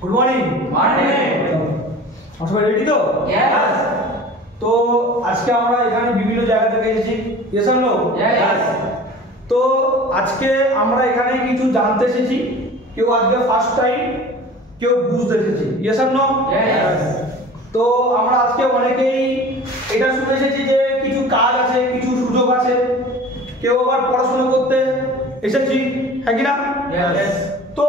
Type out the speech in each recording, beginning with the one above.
Good morning. সবাই ready তো? তো আজকে আমরা এখানে বিভিন্ন জায়গা থেকে এসেছি। Yes or no? তো আজকে আমরা এখানে কিছু জানতে এসেছি। কেউ আজকে ফার্স্ট টাইম, কেউ বুঝতে এসেছি। Yes or no? তো আমরা আজকে অনেকেই এটা শুনে এসেছি যে কিছু কাজ আছে, কিছু সুযোগ আছে, কেউ আবার পড়াশোনা করতে এসেছি, হ্যাঁ কি না? তো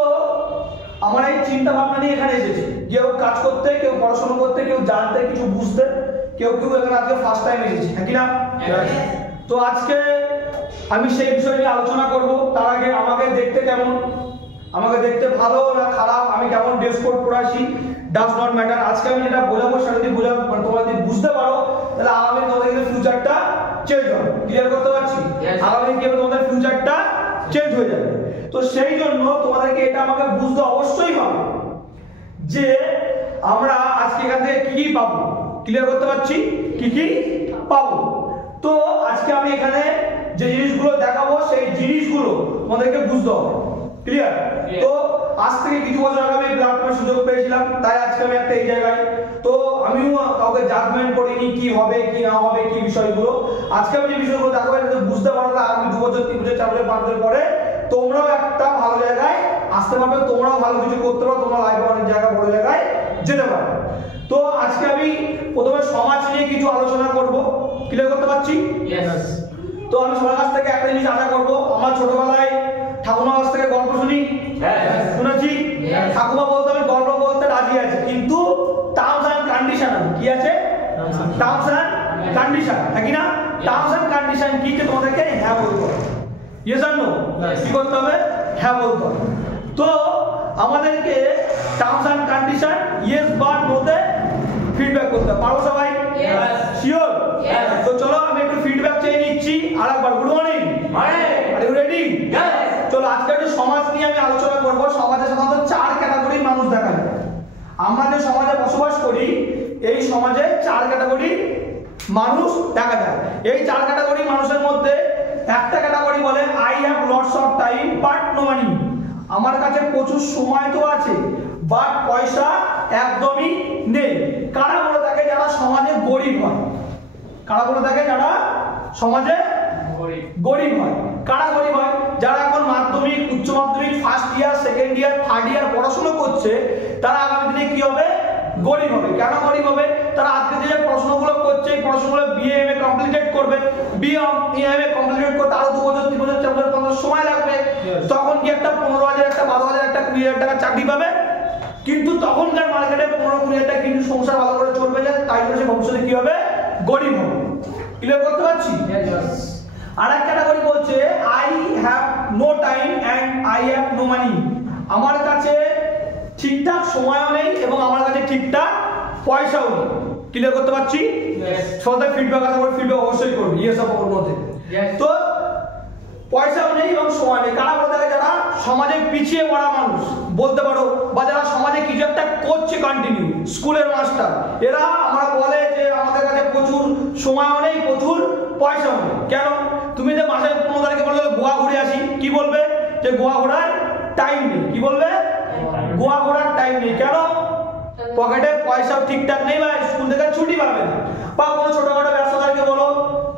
আমরা এই চিন্তা ভাবনা নিয়ে এখানে এসেছি, কেউ কাজ করতে, কেউ পড়াশোনা করতে, কেউ জানতে, কিছু বুঝতে, কেউ এখানে আজকে ফার্স্ট টাইম এসেছি, হ্যাঁ কি না? তো আজকে আমি সেই বিষয় নিয়ে আলোচনা করব। তার আগে আমাকে দেখতে কেমন, আমাকে দেখতে ভালো না খারাপ, আমি কেমন ড্রেস কোড পরে আসি, ডাজ নট ম্যাটার। আজকে আমি যেটা বোঝাবো সেটা যদি তোমরা যদি বুঝতে পারো, তাহলে আগামী তোমাদের কিন্তু ফিউচারটা চেঞ্জ হবে। ক্লিয়ার করতে পারছি? আগামী কি হবে, তোমাদের ফিউচারটা চেঞ্জ হয়ে যাবে। তো সেই জন্য তোমাদেরকে এটা আমাকে বুঝতে অবশ্যই হবে যে আমরা আজকে এখান থেকে কি কি পাবো। ক্লিয়ার করতে পারছি? কি কি পাবো। তো আজকে আমি এখানে যে জিনিসগুলো দেখাবো সেই জিনিসগুলো তোমাদেরকে বুঝতে হবে। ক্লিয়ার? তো আজ থেকে কিছু বছর আগে আমি প্ল্যাটফর্মের সুযোগ পেয়েছিলাম, তাই আজকে আমি একটা এই জায়গায়। তো আমিও কাউকে জাজমেন্ট করিনি কি হবে কি না হবে কি বিষয়গুলো। আজকে আমি যে বিষয়গুলো দেখাবো এটা বুঝতে পারলে আমি 2 বছর 3 বছর 4 বছর 5 বছর পরে তোমরাও একটা ভালো জায়গায় আসতে পারবে, তোমরাও ভালো কিছু করতে পারবে, তোমরা লাইফে অনেক জায়গায় বড় জায়গায় যেতে পারবে। তো আজকে আমি প্রথমে সমাজ নিয়ে কিছু আলোচনা করব। ক্লিয়ার করতে পারছি? তো আমি সবার কাছ থেকে একটা জিনিস আশা করব, আমার ছোটবেলায় ঠাকুমার কাছ থেকে গল্প শুনেছি। ঠাকুমা বলতে আমি গল্প বলতে রাজি আছি, কিন্তু টার্মস এন্ড কন্ডিশন কি আছে? টার্মস এন্ড কন্ডিশন, হ্যাঁ কি না? টার্মস এন্ড কন্ডিশন কি যে তোমাদেরকে হ্যাঁ বলতে হবে। Yes or no? কি করতে হবে? হ্যাঁ বলতে হবে। তো আমাদেরকে টার্মস এন্ড কন্ডিশন ইয়েস বা নোতে ফিডব্যাক করতে হবে। পারো সবাই? শিওর? তো চলো আমি একটু ফিডব্যাক চেয়ে নিচ্ছি আরেকবার। Good morning. Are you ready? চলো আজকে একটু সমাজ নিয়ে আমি আলোচনা করব। সমাজে সাধারণত 4 ক্যাটাগরির মানুষ দেখা যায়। আমরা যে সমাজে বসবাস করি এই সমাজে 4 ক্যাটাগরির মানুষ দেখা যায়। এই 4 ক্যাটাগরির মানুষের মধ্যে একটা ক্যাটাগরি বলে I have lots of time but no money. আমার কাছে প্রচুর সময় তো আছে বাট পয়সা একদমই নেই। কারা বলে থাকে? যারা সমাজে গরিব হয়। কারা বলে থাকে? যারা সমাজে গরিব হয়। কারা গরিব হয়? যারা এখন মাধ্যমিক, উচ্চ মাধ্যমিক, first year, second year, third year পড়াশোনা করছে, তারা আগামী দিনে কি হবে? গরিব হবে। কেন গরিব হবে? তারা আজকে যে পড়াশোনাগুলো করছে এই পড়াশোনাগুলো বিএ কমপ্লিট করবে, বিএ কমপ্লিট করতে আরো 2 বছর 3 বছর 4 বছর 5 বছর সময় লাগবে। তখন কি একটা 15,000, একটা 12,000, একটা 20,000 টাকা চাকরি পাবে। কিন্তু তখনকার মার্কেটে 15-20,000 টাকা কিন্তু সংসার ভালো করে চলবে না, তাই জন্য সে ভবিষ্যতে কি হবে? গরিব হবে। ক্লিয়ার করতে পারছি? আর এক ক্যাটাগরি বলছে I have no time and I have no money. আমার কাছে ঠিকঠাক সময়ও নেই এবং আমার কাছে ঠিকঠাক পয়সাও নেই। ক্লিয়ার করতে পারছি? সবাই ফিডব্যাক আসা করে ফিডব্যাক অবশ্যই করবে। ইয়েস অর নো তে। তো পয়সাও নেই এবং সময় নেই। কারা বলতে গেলে যারা সমাজে পিছিয়ে পড়া মানুষ বলতে পারো, বা যারা সমাজে কিছু একটা করছে কন্টিনিউ, স্কুলের মাস্টার, এরা আমরা বলে যে আমাদের কাছে প্রচুর সময়ও নেই, প্রচুর পয়সাও নেই। কেন? তুমি যে মাসে 15 তারিখে বলবে গোয়া ঘুরে আসি, কি বলবে? যে গোয়া ঘোরার টাইম নেই। কি বলবে? গোয়া ঘোরার টাইম নেই। কেন? পকেটে পয়সাও ঠিকঠাক নেই বা স্কুল থেকে ছুটি পাবে না। বা কোনো ছোটখাটো ব্যবসাদারকে বলো,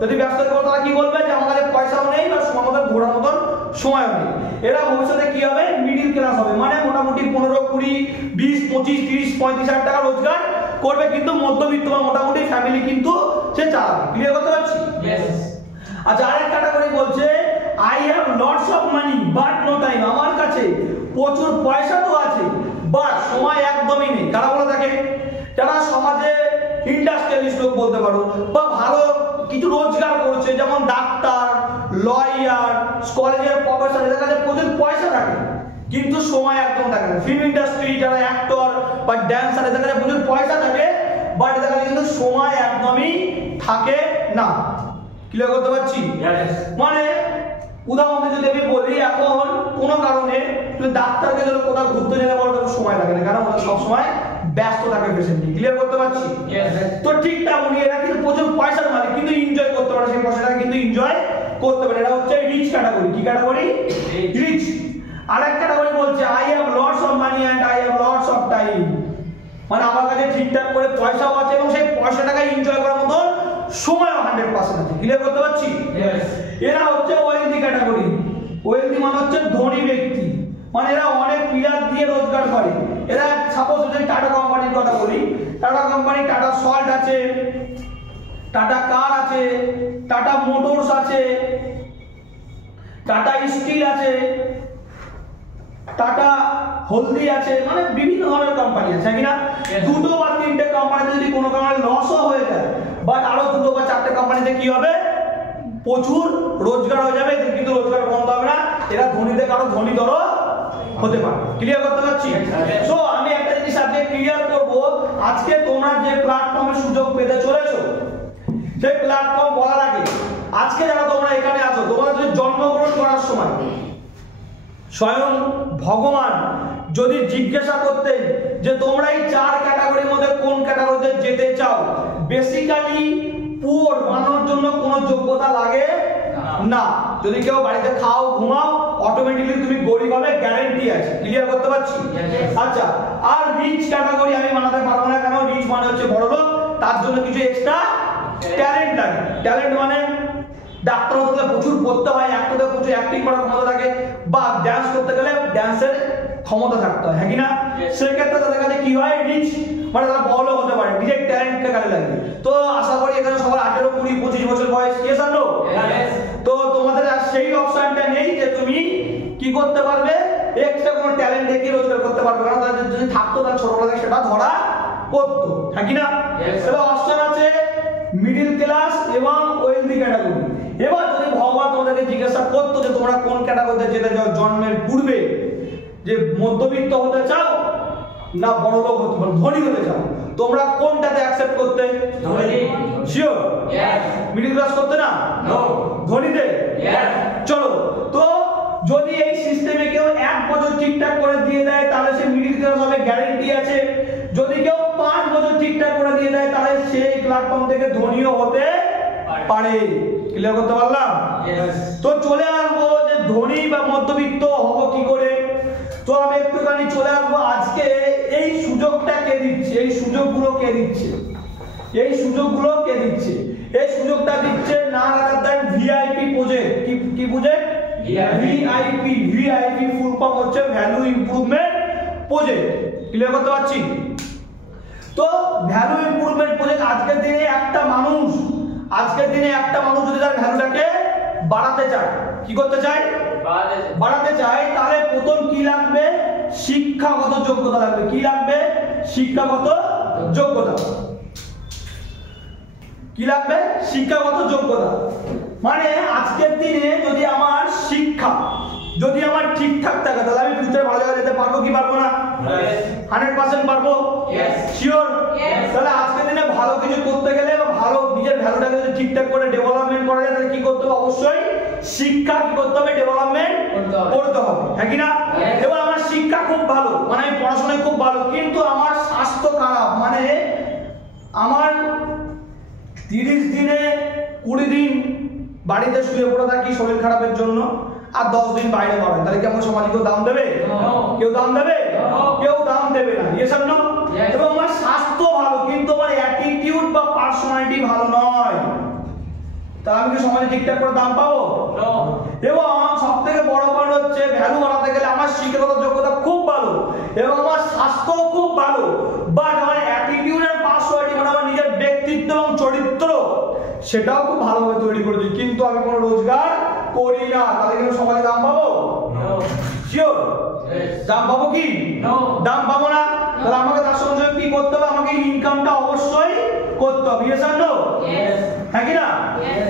যদি ব্যবসাদারকে বলো তারা কি বলবে? যে আমার কাছে পয়সাও নেই বা সময় মতো ঘোরার মতন সময়ও নেই। এরা ভবিষ্যতে কি হবে? মিডিল ক্লাস হবে, মানে মোটামুটি 15, 20, 20, 25, 30, 35 হাজার টাকা রোজগার করবে, কিন্তু মধ্যবিত্ত বা মোটামুটি ফ্যামিলি কিন্তু সে চালাবে। ক্লিয়ার করতে পারছি? আচ্ছা, আরেক ক্যাটাগরি বলছে I have lots of money but no time. আমার কাছে প্রচুর পয়সা তো আছে বাট সময় একদমই নেই। কারা বলে থাকে? যারা সমাজে ইন্ডাস্ট্রিয়ালিস্ট লোক বলতে পারো, বা ভালো কিছু রোজগার করছে, যেমন ডাক্তার, লয়ার, কলেজের প্রফেসর, এদের কাছে প্রচুর পয়সা থাকে কিন্তু সময় একদম থাকে না। ফিল্ম ইন্ডাস্ট্রি যারা অ্যাক্টর বা ড্যান্সার, এদের কাছে প্রচুর পয়সা থাকে বাট এদের কাছে কিন্তু সময় একদমই থাকে না। ক্লিয়ার করতে পারছি? মানে উদাহরণ যদি আমি বলি, এখন কোনো কারণে তুমি ডাক্তারকে যদি কোথাও ঘুরতে যেতে বলো তখন সময় লাগে না, কারণ ওরা সবসময় ব্যস্ত থাকে পেশেন্ট। ক্লিয়ার করতে পারছি? তো ঠিকঠাক উনি এরা কিন্তু প্রচুর পয়সার মালিক, কিন্তু এনজয় করতে পারে সেই পয়সাটা, কিন্তু এনজয় করতে পারে। এটা হচ্ছে রিচ ক্যাটাগরি। কি ক্যাটাগরি? রিচ। আরেক ক্যাটাগরি বলছে I have lots of money and I have lots of time. ঠিকঠাক করে পয়সাও আছে এবং সেই পয়সা টাকা এনজয় করার মতো সময়ও 100% আছে। ক্লিয়ার করতে পারছি? এরা হচ্ছে ওয়েলদি ক্যাটাগরি। ওয়েলদি মানে হচ্ছে ধনী ব্যক্তি, মানে এরা অনেক পিলার দিয়ে রোজগার করে। এরা সাপোজ যদি টাটা কোম্পানির কথা বলি, টাটা কোম্পানি টাটা সল্ট আছে, টাটা কার আছে, টাটা মোটরস আছে, টাটা স্টিল আছে, টাটা হলদি আছে, মানে বিভিন্ন ধরনের কোম্পানি আছে কিনা। দুটো বা তিনটে কোম্পানিতে যদি কোনো কারণে লসও হয়ে যায়, বাট আরো দুটো বা চারটে কোম্পানিতে কি হবে, প্রচুর রোজগার হয়ে যাবে, এদের কিন্তু রোজগার বন্ধ হবে না, এরা ধনীদের কারো ধনীতর হতে পারে। ক্লিয়ার করতে পারছি? সো আমি একটা জিনিস আজকে ক্লিয়ার করব, আজকে তোমরা যে প্ল্যাটফর্মের সুযোগ পেতে চলেছো, সেই প্ল্যাটফর্ম বলার আগে আজকে যারা তোমরা এখানে আছো, তোমরা যদি জন্মগ্রহণ করার সময় স্বয়ং ভগবান যদি জিজ্ঞাসা করতেন যে তোমরা এই 4 ক্যাটাগরির মধ্যে কোন ক্যাটাগরিতে যেতে চাও, বেসিক্যালি পুয়ার বানানোর জন্য কোনো যোগ্যতা লাগে না। যদি কেউ বাড়িতে খাও ঘুমাও, অটোমেটিক্যালি তুমি গরিব হবে, গ্যারান্টি আছে। ক্লিয়ার করতে পারছি? আচ্ছা, আর রিচ ক্যাটাগরি আমি বানাতে পারবো না, কেন? রিচ মানে হচ্ছে বড় লোক, তার জন্য কিছু এক্সট্রা ট্যালেন্ট লাগে। ট্যালেন্ট মানে ডাক্তার হতে গেলে প্রচুর পড়তে হয়, অ্যাক্টরদের প্রচুর অ্যাক্টিং করার ক্ষমতা থাকে, বা ডান্স করতে গেলে ডান্সের ক্ষমতা থাকতে হয়, হ্যাঁ কি না? সেক্ষেত্রে তাদের কাছে কি হয়, রিচ মানে তারা বড় লোক হতে পারে, নিজের ট্যালেন্টকে কাজে লাগে। তো আশা করি এখানে সবার 18, 20, 25 বছর বয়স, ইয়েস আর নো? তো তোমাদের আর সেই অপশনটা নেই যে তুমি কি করতে পারবে, এক্সট্রা কোনো ট্যালেন্ট দেখিয়ে রোজগার করতে পারবে, কারণ তাদের যদি থাকতো তার ছোটবেলা সেটা ধরা পড়তো, হ্যাঁ কি না? এবার অপশন আছে মিডল ক্লাস এবং ওয়েলদি ক্যাটাগরি। এবার যদি ভগবান তোমাদেরকে জিজ্ঞাসা করতো যে তোমরা কোন ক্যাটাগরিতে যেতে চাও জন্মের পূর্বে, যে মধ্যবিত্ত হতে চাও না বড় লোক হতে, মানে ধনী হতে চাও, তোমরা কোনটাতে অ্যাকসেপ্ট করতে? ধনী। শিওর? यस। মিডল ক্লাস করতে না? নো। ধনীতে? यस। চলো, তো যদি এই সিস্টেমে কেউ 1 বছর ঠিকঠাক করে দিয়ে দেয় তাহলে সে মিডল ক্লাস হবে, গ্যারান্টি আছে। যদি কেউ 5 বছর ঠিকঠাক করে দিয়ে দেয় তাহলে সেই প্ল্যাটফর্ম থেকে ধনীও হতে পারে। ক্লিয়ার করতে পারলাম? यस। তো চলে আসবো যে ধনী বা মধ্যবিত্ত হব কি করে। তো আমি একটুখানি চলে আসবো আজকে এই সুযোগটা কে দিচ্ছে, এই সুযোগগুলো কে দিচ্ছে, এই সুযোগগুলো কে দিচ্ছে। এই সুযোগটা দিচ্ছে না আদার দ্যান ভিআইপি প্রজেক্ট। কি project? VIP. VIP full form হচ্ছে ভ্যালু ইমপ্রুভমেন্ট প্রজেক্ট। ক্লিয়ার করতে পারছি? তো ভ্যালু ইমপ্রুভমেন্ট প্রজেক্ট আজকের দিনে একটা মানুষ যদি তার ভ্যালুটাকে বাড়াতে চায়, কি করতে চায়? বাড়াতে চায়, তাহলে প্রথম কি লাগবে? শিক্ষাগত যোগ্যতা লাগবে। কি লাগবে? শিক্ষাগত যোগ্যতা। কি লাগবে? শিক্ষাগত যোগ্যতা। মানে আজকের দিনে যদি আমার শিক্ষা যদি আমার ঠিকঠাক থাকে তাহলে আমি ফিউচারে ভালো জায়গায় যেতে পারবো কি পারবো না? 100% পারবো। শিওর? তাহলে আজকের দিনে ভালো কিছু করতে গেলে বা ভালো নিজের ভ্যালুটাকে যদি ঠিকঠাক করে ডেভেলপমেন্ট করা যায় তাহলে কি করতে হবে? অবশ্যই শিক্ষা কি করতে হবে? ডেভেলপমেন্ট করতে হবে, হ্যাঁ কি না? এবার আমার শিক্ষা খুব ভালো, মানে আমি পড়াশোনায় খুব ভালো, কিন্তু আমার স্বাস্থ্য খারাপ, মানে আমার 30 দিনে 20 দিন বাড়িতে শুয়ে পড়ে থাকি শরীর খারাপের জন্য, আর 10 দিন বাইরে পাবেন, তাহলে কি আমার সমাজে কেউ দাম দেবে? কেউ দাম দেবে? কেউ দাম দেবে না। ইয়েস আর নো? এবং আমার স্বাস্থ্য ভালো কিন্তু আমার অ্যাটিটিউড বা পার্সোনালিটি ভালো নয়, তাহলে আমি কি সমাজে ঠিকঠাক করে দাম পাবো? এবং সবথেকে বড় পয়েন্ট হচ্ছে ভ্যালু বাড়াতে গেলে আমার শিক্ষাগত যোগ্যতা খুব ভালো এবং আমার স্বাস্থ্য খুব ভালো, বাট আমার অ্যাটিটিউড আর পার্সোনালিটি, মানে আমার নিজের ব্যক্তিত্ব এবং চরিত্র সেটাও খুব ভালোভাবে তৈরি করেছি, কিন্তু আমি কোনো রোজগার করি না, তাহলে কি সমাজে দাম পাবো? শিওর? দাম পাবো কি? দাম পাবো না। তাহলে আমাকে তার সঙ্গে কি করতে হবে? আমাকে ইনকামটা অবশ্যই করতে হবে। ইয়েস আর নো? হ্যাঁ কি না?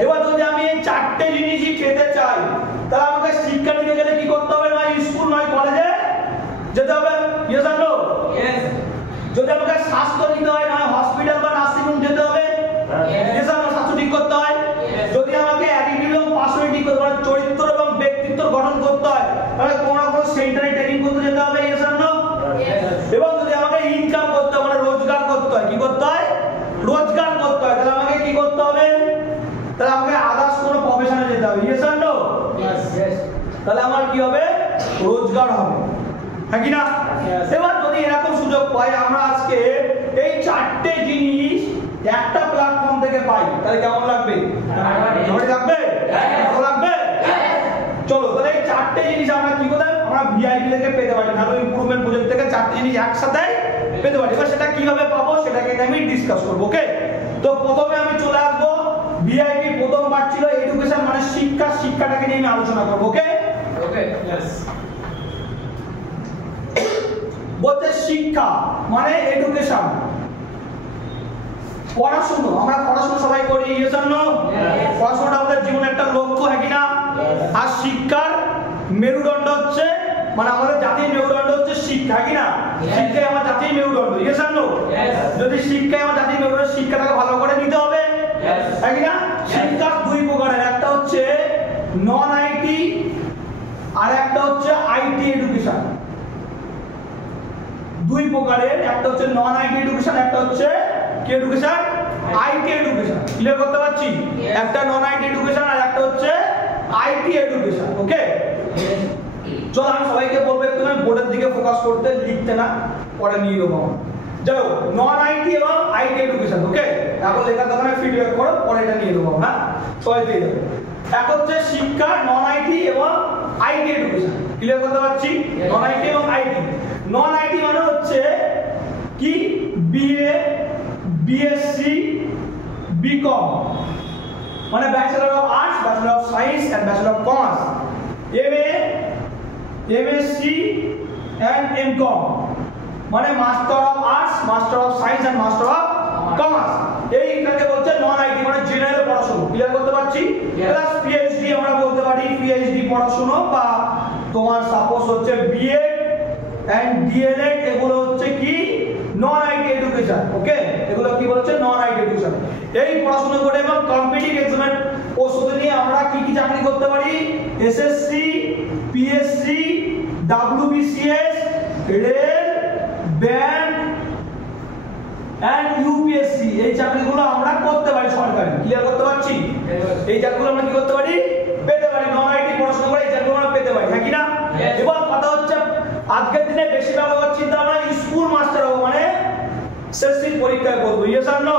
এবার যদি আমি এই 4টে জিনিসই পেতে চাই তাহলে আমাকে শিক্ষা নিতে গেলে কি করতে হবে? নয় স্কুল নয় কলেজে যেতে হবে। ইয়েস আর নো? যদি আমাকে স্বাস্থ্য নিতে হয় নয় হসপিটাল বা নার্সিং হোম যেতে হবে। ইয়েস আর নো? স্বাস্থ্য ঠিক করতে হয়। যদি আমাকে অ্যাটিটিউড এবং পার্সোনালিটি ঠিক করতে হয়, চরিত্র এবং ব্যক্তিত্ব গঠন করতে হয়, তাহলে কোনো না কোনো সেন্টারে ট্রেনিং করতে যেতে হবে। ইয়েস আর নো? এবং যদি আমাকে ইনকাম করতে হয়, মানে রোজগার করতে হয়, কি করতে হয়? রোজগার করতে হয়, তাহলে আমাকে কি করতে হবে? তাহলে আমাকে আদার্স কোনো প্রফেশনে যেতে হবে। ইয়েস আর নো? তাহলে আমার কি হবে? রোজগার হবে, হ্যাঁ কি না? এবার যদি এরকম সুযোগ পাই, আমরা আজকে এই চারটে জিনিস একটা প্ল্যাটফর্ম থেকে পাই তাহলে কেমন লাগবে? ভালো লাগবে? ভালো লাগবে? চলো তাহলে এই চারটে জিনিস আমরা কি করতে আমরা ভিআইপি থেকে পেতে পারি, ভালো ইমপ্রুভমেন্ট প্রজেক্ট থেকে চারটে জিনিস একসাথে পেতে পারি। এবার সেটা কিভাবে পাবো সেটাকে আমি ডিসকাস করব। ওকে, তো প্রথমে আমি চলে আসবো ভিআইপি প্রথম পার্ট ছিল এডুকেশন মানে শিক্ষা, শিক্ষাটাকে নিয়ে আমি আলোচনা করব। ওকে ওকে यस বলতে শিক্ষা মানে এডুকেশন, পড়াশোনা। আমরা পড়াশোনা সবাই করি, ইয়েস অর নো? পড়াশোনাটা আমাদের জীবনের একটা লক্ষ্য, হ্যাঁ কি না? আর শিক্ষার মেরুদণ্ড হচ্ছে মানে আমাদের জাতির মেরুদণ্ড হচ্ছে শিক্ষা, কি না? শিক্ষাই আমার জাতির মেরুদণ্ড, ইয়েস অর নো? যদি শিক্ষাই আমার জাতির মেরুদণ্ড, শিক্ষাটাকে ভালো করে নিতে হবে, হ্যাঁ কি না? শিক্ষা দুই প্রকারের, একটা হচ্ছে নন আইটি আর একটা হচ্ছে আইটি এডুকেশন। দুই প্রকারের, একটা হচ্ছে নন আইটি এডুকেশন, একটা হচ্ছে কি এডুকেশন? IT education. ক্লিয়ার করতে পারছি? একটা নন আইটি এডুকেশন আর একটা হচ্ছে আইটি এডুকেশন। ওকে, চলো আমি সবাইকে বলবো একটু বোর্ডের দিকে ফোকাস করতে, লিখতে না, পরে নিয়ে নেবো। যাও নন আইটি এবং আইটি এডুকেশন। ওকে, এখন লেখার দোকানে ফিডব্যাক করো, পরে এটা নিয়ে নেবো না, সবাই পেয়ে যাবে। এক হচ্ছে শিক্ষা নন আইটি এবং আইটি এডুকেশন। ক্লিয়ার করতে পারছি? নন আইটি এবং আইটি। নন আইটি মানে হচ্ছে কি বিএ, বিএসসি, বিকম মানে bachelor of arts, bachelor of science and bachelor of commerce, MA, MSc and MCom মানে master of arts, master of science and master of commerce. এইটাকে বলছে non IT মানে general পড়াশোনা। Clear করতে পারছি? Plus PhD আমরা বলতে পারি, পিএইচডি পড়াশোনা বা তোমার সাপোজ হচ্ছে বিএড এন্ড ডিএলএড, এগুলো হচ্ছে কি নন আইটি এডুকেশন। ওকে, এগুলো কি বলছে? Non IT education. এই পড়াশোনা করে এবং কম্পিটিটিভ এক্সামের প্রস্তুতি নিয়ে আমরা কি কি চাকরি করতে পারি? SSC, PSC, WBCS, rail, bank and UPSC, এই চাকরিগুলো আমরা করতে পারি সরকারি। ক্লিয়ার করতে পারছি? এই চাকরিগুলো আমরা কি করতে পারি? পেতে পারি। নন আইটি পড়াশোনা করে এই চাকরিগুলো আমরা পেতে পারি, হ্যাঁ কি না? এবার কথা হচ্ছে আজকের দিনে বেশি ব্যবহার চিন্তা আমরা স্কুল মাস্টার হবো মানে এসএসসি পরীক্ষায় বসবো, ইয়েস অর নো?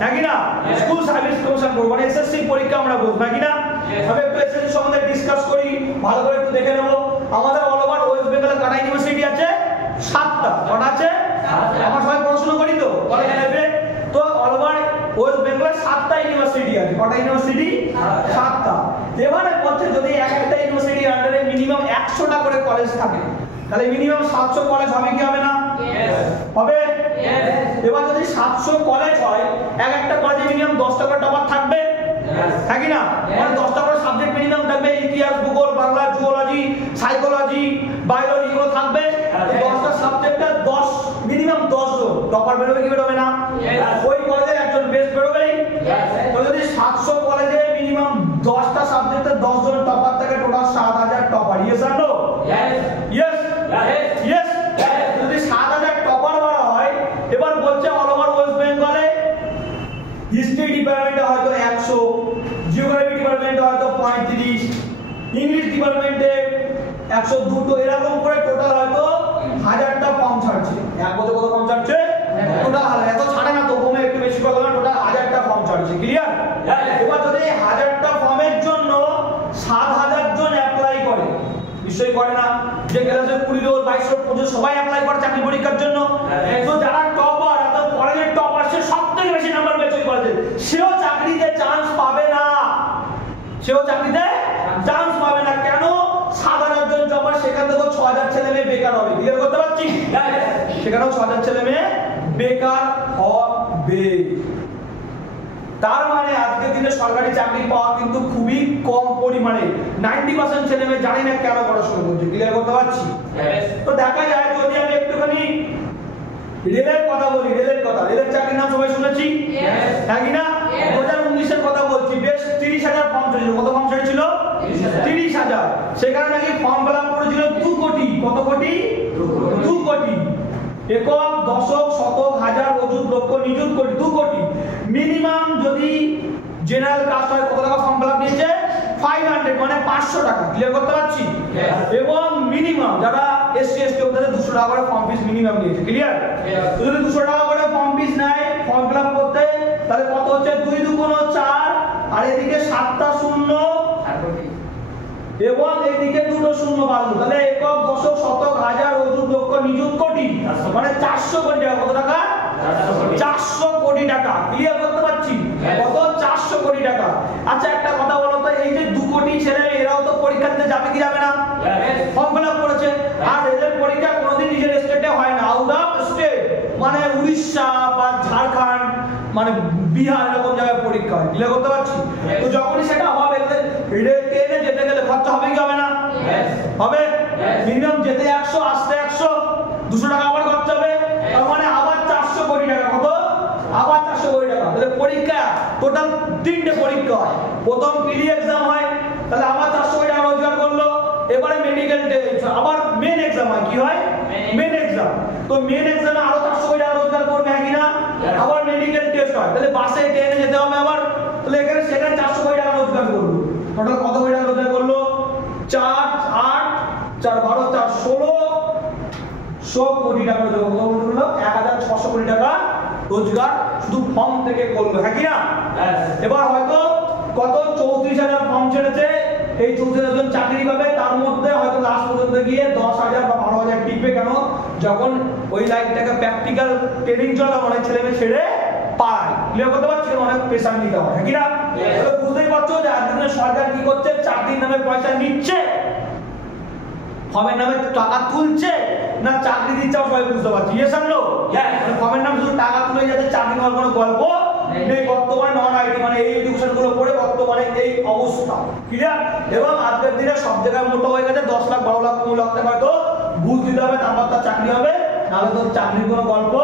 হ্যাঁ কি না? স্কুল সার্ভিস কমিশন করবো মানে এসএসসি পরীক্ষা আমরা বসবো, হ্যাঁ কি না? তবে একটু এসএসসি সম্বন্ধে ডিসকাস করি, ভালো করে একটু দেখে নেবো। আমাদের অল ওভার ওয়েস্ট বেঙ্গলে কটা ইউনিভার্সিটি আছে? 7টা। কটা আছে? আমরা সবাই পড়াশোনা করি তো কলেজ লাইফে, তো অল ওভার ওয়েস্ট বেঙ্গলে 7টা ইউনিভার্সিটি আছে। কটা ইউনিভার্সিটি? 7টা। এবারে বলছে যদি এক একটা ইউনিভার্সিটি আন্ডারে মিনিমাম 100টা করে কলেজ থাকে তাহলে মিনিমাম 700 কলেজ হবে কি হবে না? হবে। এবার যদি 700 কলেজ হয়, এক একটা কলেজে মিনিমাম 10টা করে টপার থাকবে, হ্যাঁ কি না? মানে 10টা করে সাবজেক্ট মিনিমাম থাকবে, ইতিহাস, ভূগোল, বাংলা, জুওলজি, সাইকোলজি, বায়োলজি, এগুলো থাকবে। 10টা সাবজেক্টে 10 মিনিমাম 10 জন টপার বেরোবে কি বেরোবে না? ওই কলেজে একজন বেস্ট বেরোবেই। তো যদি 700 কলেজে মিনিমাম 10টা সাবজেক্টে 10 জন টপার থাকে, total 7000 topper, yes or no? Yes yes. যদি 7000 টপার বলা হয়, এবার বলছে অল ওভার ওয়েস্ট বেঙ্গলে হিস্ট্রি ডিপার্টমেন্টে হয়তো 100, জিওগ্রাফি ডিপার্টমেন্টে হয়তো 35, ইংলিশ ডিপার্টমেন্টে 102, এরকম করে টোটাল হয়তো 1000টা ফর্ম ছাড়ছে। এক বছর কত ফর্ম ছাড়ছে? টোটাল 1000। এত ছাড়ে না তো, কমে একটু বেশি করে বললাম, টোটাল 1000টা ফর্ম ছাড়ছে। ক্লিয়ার? এবার যদি 1000টা ফর্মের জন্য 7000 জন অ্যাপ্লাই করে, নিশ্চয়ই করে না? যে ক্লাসে 20 জন 22 জন পর্যন্ত সবাই অ্যাপ্লাই করে চাকরি পরীক্ষার জন্য। তো যারা টপার, এত কলেজের টপার, সে সবথেকে বেশি নাম্বার পেয়েছে ওই কলেজে, সেও চাকরিতে চান্স পাবে না। সেও চাকরিতে চান্স পাবে না। কেন? 7000 জন টপার, সেখান থেকে 6000 ছেলে মেয়ে বেকার হবে। ক্লিয়ার করতে পারছি? সেখানেও 6000 ছেলে মেয়ে বেকার হবে। তার মানে আজকের দিনে সরকারি চাকরি পাওয়া কিন্তু খুবই কম পরিমাণে। 90% ছেলে মেয়ে জানি না কেন পড়াশোনা করছে। ক্লিয়ার করতে পারছি? তো দেখা যায় যদি আমি একটুখানি রেলের কথা বলি, রেলের কথা, রেলের চাকরির নাম সবাই শুনেছি, হ্যাঁ কি না? 2019 এর কথা বলছি, বেশ 30,000 ফর্ম ছেড়েছিল। কত ফর্ম ছেড়েছিল? 30,000। সেখানে নাকি ফর্ম ফিল আপ করেছিল 2 কোটি। কত কোটি? 2 কোটি। একক, দশক, শতক, হাজার, অযুত, লক্ষ, নিযুত, কোটি, 2 কোটি। মিনিমাম যদি জেনারেল কাস্ট হয় কত টাকা ফর্ম ফিল আপ নিয়েছে? 500 মানে 500 টাকা। ক্লিয়ার করতে পারছি? এবং মিনিমাম যারা এসসি এসটি ওদের 200 টাকা করে ফর্ম ফিস মিনিমাম নিয়েছে। ক্লিয়ার? তো যদি 200 টাকা করে ফর্ম ফিস এবং এদিকে দুটো শূন্য বাড়লো, তাহলে একক, দশক, শতক, হাজার, অযুত, লক্ষ, নিযুত, কোটি, মানে 400 কোটি টাকা। কত টাকা? 400 কোটি টাকা। ক্লিয়ার করতে পারছি? কত? 400 কোটি টাকা। আচ্ছা একটা কথা বলো তো, এই যে 2 কোটি ছেলে এরাও তো পরীক্ষা দিতে যাবে কি যাবে না? ফর্ম ফিল আপ করেছে। আর এদের পরীক্ষা কোনোদিন নিজের স্টেটে হয় না, আউট অফ স্টেট, মানে উড়িষ্যা বা ঝাড়খণ্ড, মানে বিহার, এরকম জায়গায় পরীক্ষা হয়। ক্লিয়ার করতে পারছি? তো যখনই সেটা হবে, ট্রেনে যেতে গেলে খরচা হবে কি হবে না? হবে। মিনিমাম যেতে 100, আসতে 100, 200 টাকা আবার খরচা হবে, তার মানে আবার 400 কোটি টাকা। কত? আবার 400 কোটি টাকা। তাহলে পরীক্ষা টোটাল 3টে পরীক্ষা হয়। প্রথম প্রি এক্সাম হয়, তাহলে আবার 400 কোটি টাকা রোজগার করলো। এবারে মেডিকেল টেস্ট, আবার মেন এক্সাম হয়। কি হয়? Main exam. তো মেন এক্সামে আরো 400 কোটি টাকা রোজগার করবে, হ্যাঁ কি না? আবার মেডিকেল টেস্ট হয়, তাহলে বাসে ট্রেনে যেতে হবে আবার, তাহলে এখানে সেখানে 400 কোটি টাকা রোজগার করলো। টোটাল কত কোটি টাকা রোজগার করলো? 4, 8, 4, 12, 4, 1600 কোটি টাকা রোজগার করলো। 1600 কোটি টাকা রোজগার শুধু ফর্ম থেকে করলো, হ্যাঁ কি না? এবার হয়তো কত 34,000 ফর্ম ছেড়েছে, এই 34,000 জন চাকরি পাবে, তার মধ্যে হয়তো লাস্ট পর্যন্ত গিয়ে 10,000 বা 12,000 টিকবে। কেন? যখন ওই লাইনটাকে প্র্যাকটিক্যাল ট্রেনিং চলে, অনেক ছেলে মেয়ে ছেড়ে পায়। ক্লিয়ার করতে পারছি? অনেক প্রেশার নিতে হয়, হ্যাঁ কি না? তাহলে বুঝতেই পারছো যে আজকে সরকার কি করছে, চাকরির নামে পয়সা নিচ্ছে, ফর্মের নামে টাকা তুলছে, না চাকরি দিচ্ছে, সবাই বুঝতে পারছি। ইয়েস আর নো? ফর্মের নামে শুধু টাকা তুলে যাতে চাকরি হওয়ার কোনো গল্প নেই। বর্তমানে নন আইটি মানে এই এডুকেশন গুলো পড়ে বর্তমানে এই অবস্থা। ক্লিয়ার? এবং আজকের দিনে সব জায়গায় মোটা হয়ে গেছে, 10 লাখ, 12 লাখ, 15 লাখ টাকা হয়তো ঘুষ দিতে হবে, তারপর তার চাকরি হবে, নাহলে তো চাকরির কোনো গল্প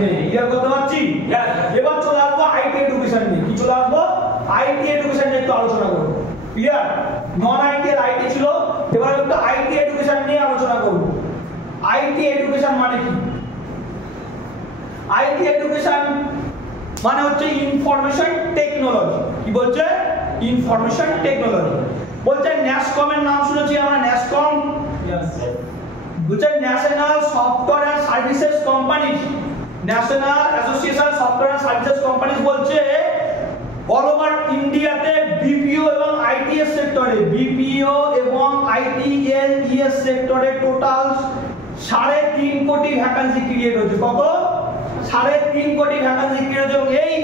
নেই। ক্লিয়ার করতে পারছি? এবার চলে আসবো আইটি এডুকেশন নিয়ে। কি চলে আসবো? আইটি এডুকেশন নিয়ে একটু আলোচনা করবো। ক্লিয়ার? নন আইটি আর আইটি ছিল, এবার একটু আইটি এডুকেশন নিয়ে আলোচনা করব। আইটি এডুকেশন মানে কি? আইটি এডুকেশন মানে হচ্ছে ইনফরমেশন টেকনোলজি। কি বলছে? Information technology. বলছে ন্যাসকমের নাম শুনেছি আমরা, ন্যাসকম? বলছে national software and services companies, national association software and services companies বলছে অল ওভার ইন্ডিয়াতে বিপিও এবং আইটিএস সেক্টরে, বিপিও এবং আইটিএস সেক্টরে টোটাল 3.5 কোটি ভ্যাকান্সি ক্রিয়েট হয়েছে। কত? 3.5 কোটি ভ্যাকান্সি ক্রিয়েট হয়েছে। এই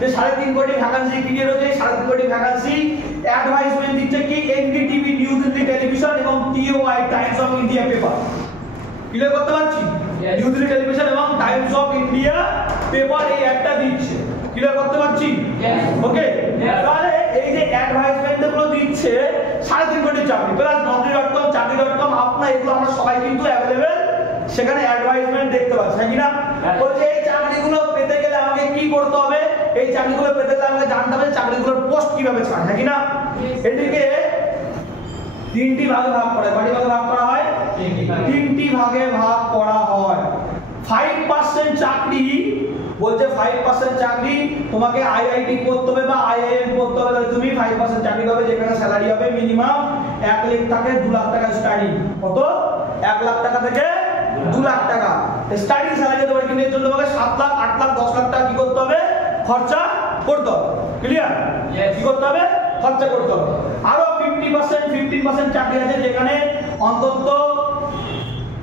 যে 3.5 কোটি ভ্যাকান্সি ক্রিয়েট হয়েছে, 3.5 কোটি ভ্যাকান্সি অ্যাডভাইসমেন্ট দিচ্ছে কি? এনডিটিভি, নিউ দিল্লি টেলিভিশন এবং TOI, Times of India paper. Clear করতে পারছি? নিউ দিল্লি টেলিভিশন এবং টাইমস অফ ইন্ডিয়া পেপার এই একটা দিচ্ছে। ক্লিয়ার করতে পারছি? ওকে। তাহলে এই যে অ্যাডভাইসমেন্ট গুলো দিচ্ছে 3.5 কোটি চাকরি, প্লাস naukri.com, চাকরি.com, আপনার এগুলো আমরা সবাই কিন্তু অ্যাভেলেবেল সেখানে অ্যাডভাইসমেন্ট দেখতে পাচ্ছি, হ্যাঁ কি না? বলছে এই চাকরিগুলো পেতে গেলে আমাকে কি করতে হবে? এই চাকরিগুলো পেতে গেলে আমাকে জানতে হবে চাকরিগুলোর পোস্ট কিভাবে ছাড়ে, হ্যাঁ কি না? এদিকে 3টি ভাগে ভাগ করা হয়। কয়টি ভাগে ভাগ করা হয়? 3টি ভাগে ভাগ করা হয়। 5% চাকরি, বলছে 5% চাকরি তোমাকে আইআইটি করতে হবে বা আইআইএম করতে হবে, তাহলে তুমি 5% চাকরি পাবে, যেখানে স্যালারি হবে মিনিমাম 1 লাখ থেকে 2 লাখ টাকা স্টার্টিং। কত? 1 লাখ টাকা থেকে 2 লাখ টাকা স্টার্টিং স্যালারি দেবে, কিন্তু এর জন্য তোমাকে 7 লাখ, 8 লাখ, 10 লাখ টাকা কি করতে হবে? খরচা করতে হবে। ক্লিয়ার? কি করতে হবে? খরচা করতে হবে। আরো 15% চাকরি আছে, যেখানে অন্তত